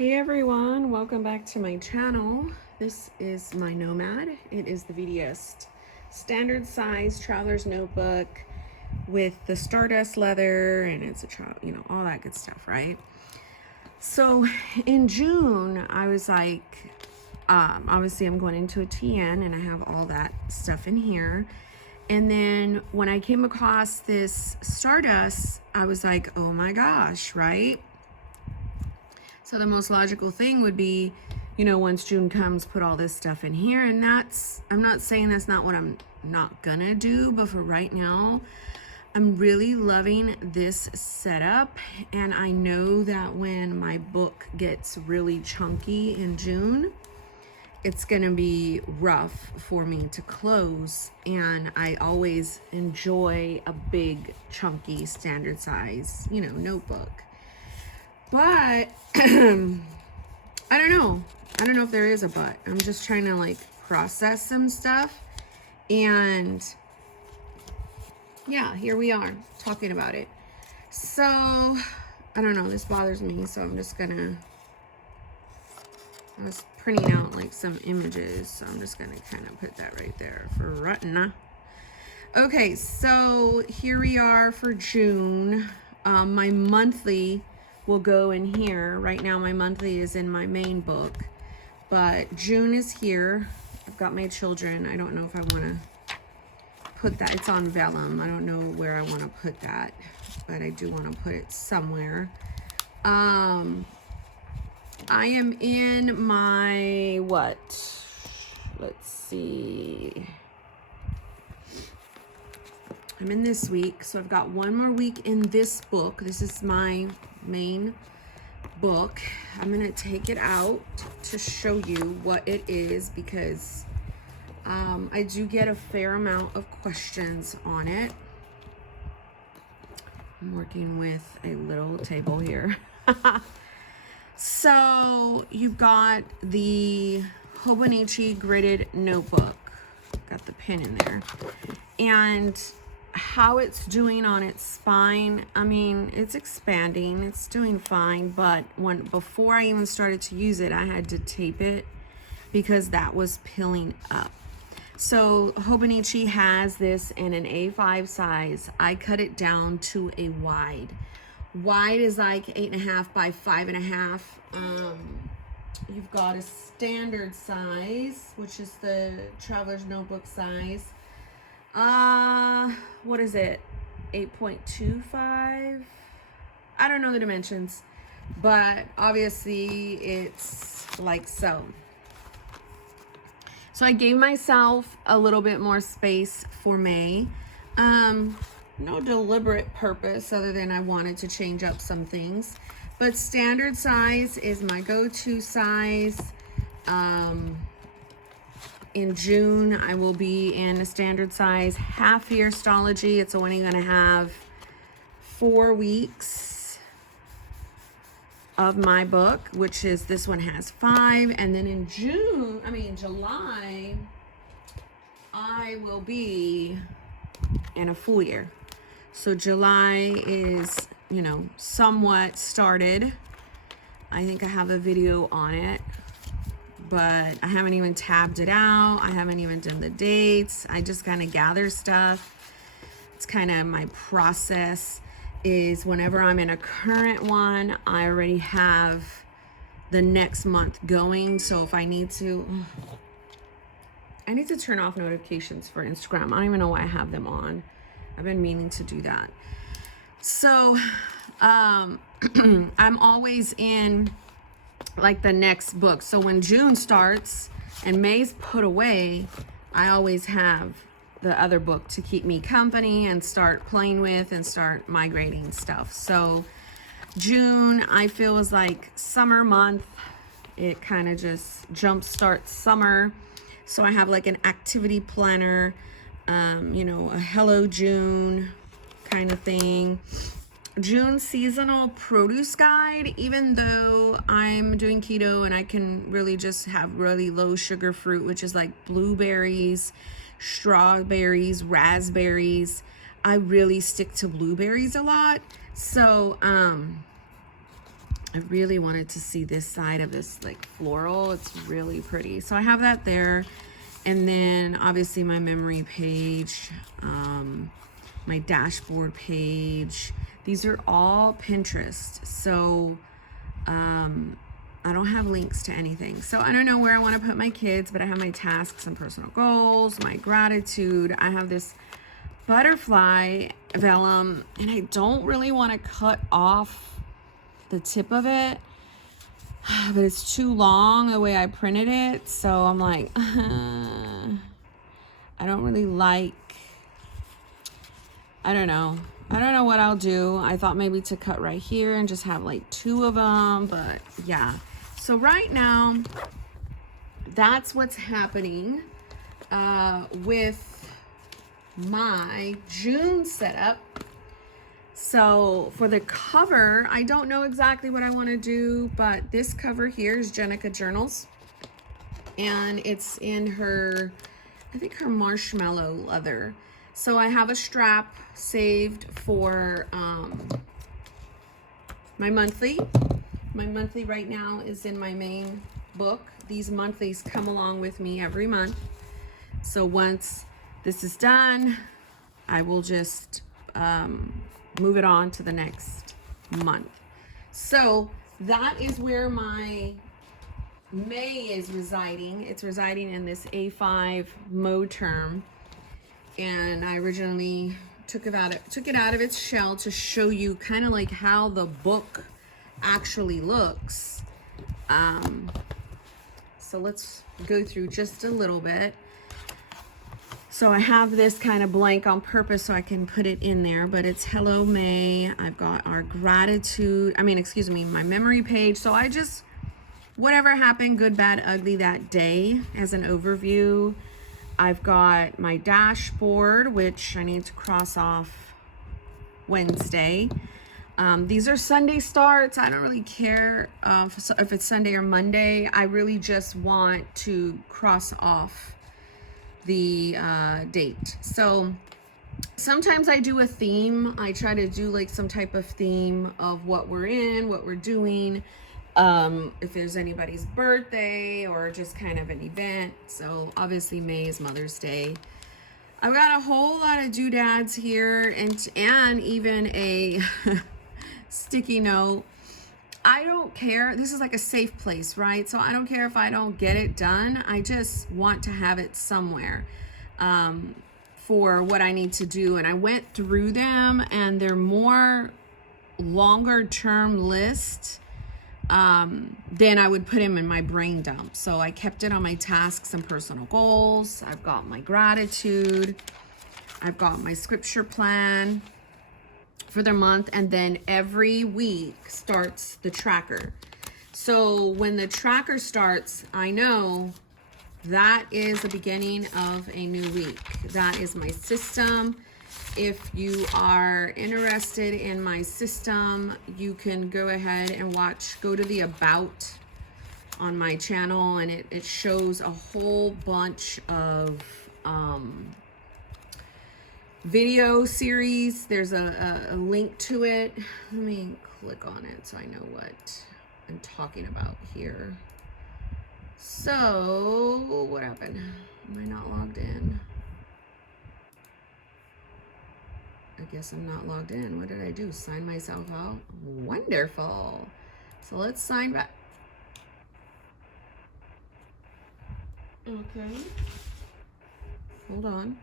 Hey everyone, welcome back to my channel. This is my Nomad. It is the VDS standard size traveler's notebook with the Stardust leather, and it's a all that good stuff, right? So in June, I was like, obviously I'm going into a TN and I have all that stuff in here. And then when I came across this Stardust, I was like, oh my gosh, right? So the most logical thing would be, once June comes, put all this stuff in here. And I'm not saying that's not what I'm not gonna do, but for right now, I'm really loving this setup. And I know that when my book gets really chunky in June, it's gonna be rough for me to close. And I always enjoy a big, chunky, standard size, notebook. But I don't know. I don't know if there is a but. I'm just trying to process some stuff. And yeah, here we are talking about it. So I don't know. This bothers me. So I'm just gonna, I was printing out some images. So I'm just gonna kind of put that right there for Rutna. Okay, so here we are for June. My monthly will go in here. Right now my monthly is in my main book, but June is here. I've got my children. I don't know if I want to put that. It's on vellum. I don't know where I want to put that, but I do want to put it somewhere. I am in my let's see, I'm in this week, so I've got one more week in this book. This is my main book. I'm gonna take it out to show you what it is, because I do get a fair amount of questions on it. I'm working with a little table here. So you've got the Hobonichi gridded notebook. Got the pin in there. And how it's doing on its spine, I mean, it's expanding, it's doing fine, but before I even started to use it, I had to tape it because that was pilling up. So Hobonichi has this in an A5 size. I cut it down to a wide. Wide is like 8.5 by 5.5. You've got a standard size, which is the traveler's notebook size. What is it? 8.25? I don't know the dimensions, but obviously it's like so. So I gave myself a little bit more space for May. No deliberate purpose other than I wanted to change up some things. But standard size is my go-to size. In June, I will be in a standard size half-year Stalogy. It's only going to have 4 weeks of my book, which is, this one has 5. And then in July, I will be in a full year. So July is, somewhat started. I think I have a video on it, but I haven't even tabbed it out. I haven't even done the dates. I just kind of gather stuff. It's kind of my process is whenever I'm in a current one, I already have the next month going. So if I need to turn off notifications for Instagram. I don't even know why I have them on. I've been meaning to do that. So I'm always in the next book. So when June starts and May's put away, I always have the other book to keep me company and start playing with and start migrating stuff. So June, I feel, is like summer month. It kind of just jump starts summer. So I have an activity planner, a Hello June kind of thing. June seasonal produce guide, even though I'm doing keto and I can really just have really low sugar fruit, which is like blueberries, strawberries, raspberries. I really stick to blueberries a lot. So I really wanted to see this side of this like floral. It's really pretty. So I have that there. And then obviously my memory page, my dashboard page. These are all Pinterest. So I don't have links to anything. So I don't know where I want to put my kids, but I have my tasks and personal goals, my gratitude. I have this butterfly vellum, and I don't really want to cut off the tip of it, but it's too long the way I printed it. So I'm like, I don't really like, I don't know what I'll do. I thought maybe to cut right here and just have like 2 of them, but yeah. So right now, that's what's happening with my June setup. So for the cover, I don't know exactly what I want to do, but this cover here is Jenica Journals, and it's in her, I think her marshmallow leather. So I have a strap saved for my monthly. My monthly right now is in my main book. These monthlies come along with me every month. So once this is done, I will just move it on to the next month. So that is where my May is residing. It's residing in this A5 mode term. And I originally took it out of its shell to show you kind of like how the book actually looks. So let's go through just a little bit. So I have this kind of blank on purpose so I can put it in there, but it's Hello May. I've got our gratitude, my memory page. So I just, whatever happened, good, bad, ugly that day as an overview. I've got my dashboard, which I need to cross off Wednesday. These are Sunday starts. I don't really care if it's Sunday or Monday. I really just want to cross off the date. So sometimes I do a theme. I try to do like some type of theme of what we're in, what we're doing. If there's anybody's birthday or just kind of an event. So obviously May is Mother's Day. I've got a whole lot of doodads here and even a sticky note. I don't care. This is like a safe place, right? So I don't care if I don't get it done. I just want to have it somewhere for what I need to do. And I went through them, and they're more longer term list. Then I would put them in my brain dump. So I kept it on my tasks and personal goals. I've got my gratitude. I've got my scripture plan for the month. And then every week starts the tracker. So when the tracker starts, I know that is the beginning of a new week. That is my system. If you are interested in my system, you can go ahead and go to the About on my channel, and it shows a whole bunch of video series. There's a link to it. Let me click on it so I know what I'm talking about here. So what happened? Am I not logged in? I guess I'm not logged in. What did I do? Sign myself out? Wonderful. So let's sign back. Okay. Hold on.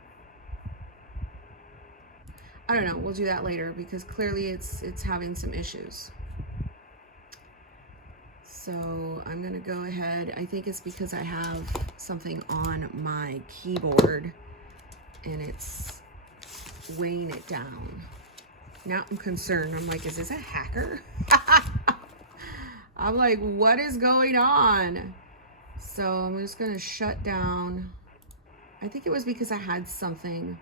I don't know. We'll do that later because clearly it's having some issues. So I'm going to go ahead. I think it's because I have something on my keyboard and it's weighing it down. Now I'm concerned. I'm like, is this a hacker? I'm like, what is going on? So I'm just going to shut down. I think it was because I had something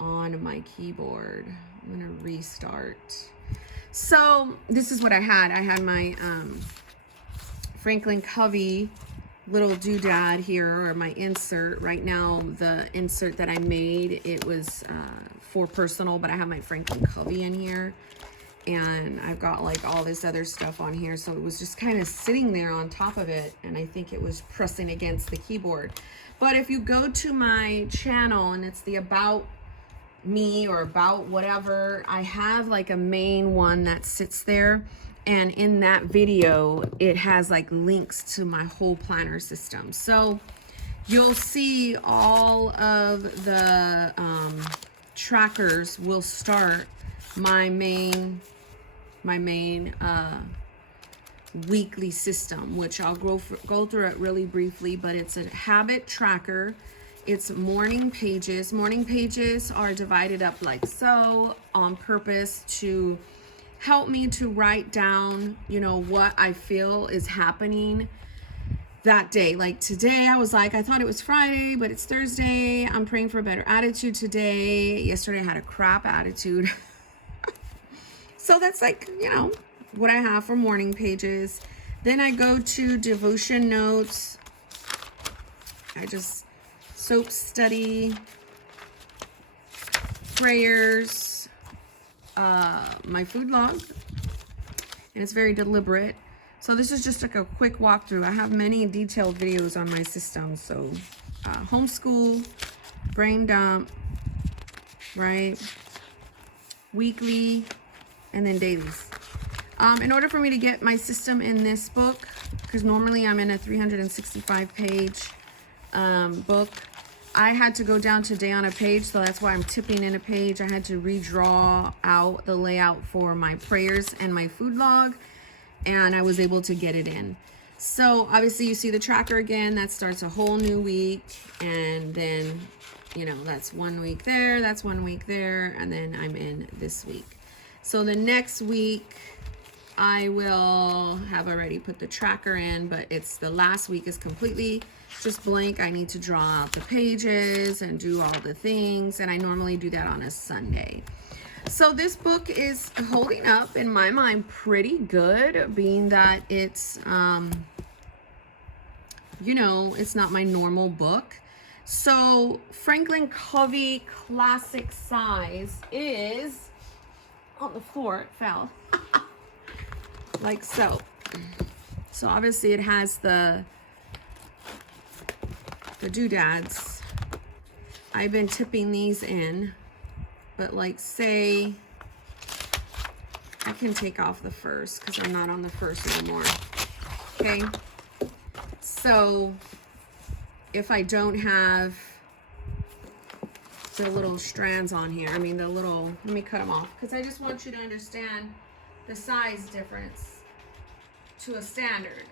on my keyboard. I'm going to restart. So this is what I had. I had my Franklin Covey little doodad here, or my insert. Right now, the insert that I made, it was for personal, but I have my Franklin Covey in here. and I've got like all this other stuff on here, so it was just kind of sitting there on top of it, and I think it was pressing against the keyboard. But if you go to my channel and it's the about me or about whatever, I have like a main one that sits there, and in that video it has like links to my whole planner system. So you'll see all of the trackers will start my main weekly system, which I'll go through it really briefly, but it's a habit tracker. It's morning pages. Morning pages are divided up like so on purpose to help me to write down, you know, what I feel is happening that day. Like today, I was like, I thought it was Friday, but it's Thursday. I'm praying for a better attitude today. Yesterday, I had a crap attitude. So that's like, you know, what I have for morning pages. Then I go to devotion notes. I just soap study, prayers, my food log, and it's very deliberate. So this is just like a quick walkthrough. I have many detailed videos on my system. So homeschool, brain dump, right? Weekly, and then dailies. In order for me to get my system in this book, because normally I'm in a 365 page book, I had to go down to day on a page, so that's why I'm tipping in a page. I had to redraw out the layout for my prayers and my food log, and I was able to get it in. So obviously you see the tracker again, that starts a whole new week, and then, you know, that's 1 week there, that's 1 week there, and then I'm in this week. So the next week I will have already put the tracker in, but it's the last week is completely just blank. I need to draw out the pages and do all the things, and I normally do that on a Sunday. So this book is holding up in my mind pretty good, being that it's you know, it's not my normal book. So Franklin Covey classic size is on the floor. It fell like so. So obviously it has the doodads. I've been tipping these in, but like say I can take off the first because I'm not on the first anymore. Okay, so if I don't have the little strands on here, I mean the little, let me cut them off because I just want you to understand the size difference to a standard,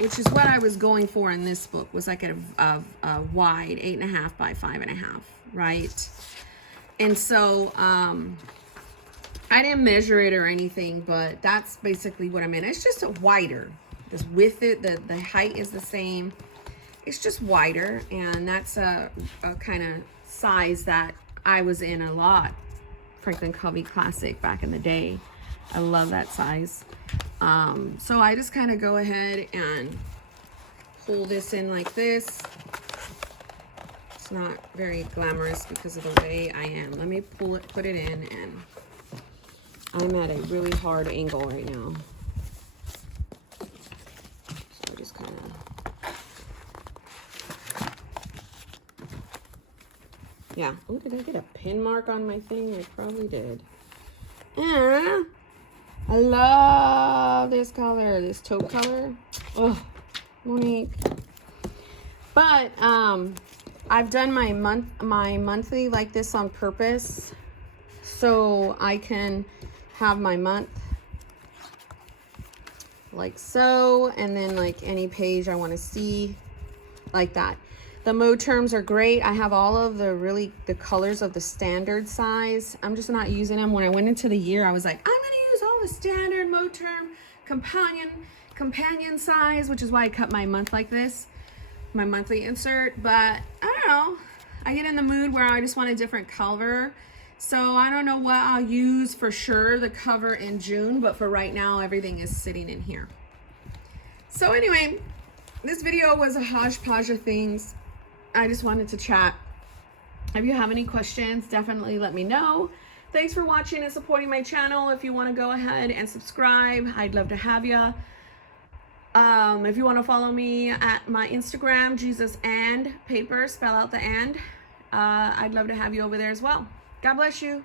which is what I was going for in this book, was like a wide 8.5 by 5.5, right? And so I didn't measure it or anything, but that's basically what I'm in. It's just a wider. This width, the height is the same. It's just wider, and that's a kind of size that I was in a lot. Franklin Covey Classic back in the day. I love that size. So I just kind of go ahead and pull this in like this. It's not very glamorous because of the way I am. Let me pull it, put it in, and I'm at a really hard angle right now. So I just kind of, yeah. Oh, did I get a pin mark on my thing? I probably did. Yeah. I love this color, this taupe color. Oh, Monique. But I've done my monthly like this on purpose, so I can have my month like so, and then like any page I want to see like that. The mode terms are great. I have all of the colors of the standard size. I'm just not using them. When I went into the year, I was like, I'm gonna use all the standard mode term companion size, which is why I cut my month like this, my monthly insert. But I don't know, I get in the mood where I just want a different cover. So I don't know what I'll use for sure, the cover in June, but for right now, everything is sitting in here. So anyway, this video was a hodgepodge of things. I just wanted to chat If you have any questions, definitely let me know. Thanks for watching and supporting my channel. If you want to go ahead and subscribe, I'd love to have you. If you want to follow me at my Instagram, Jesus and Paper, spell out the and, I'd love to have you over there as well. God bless you.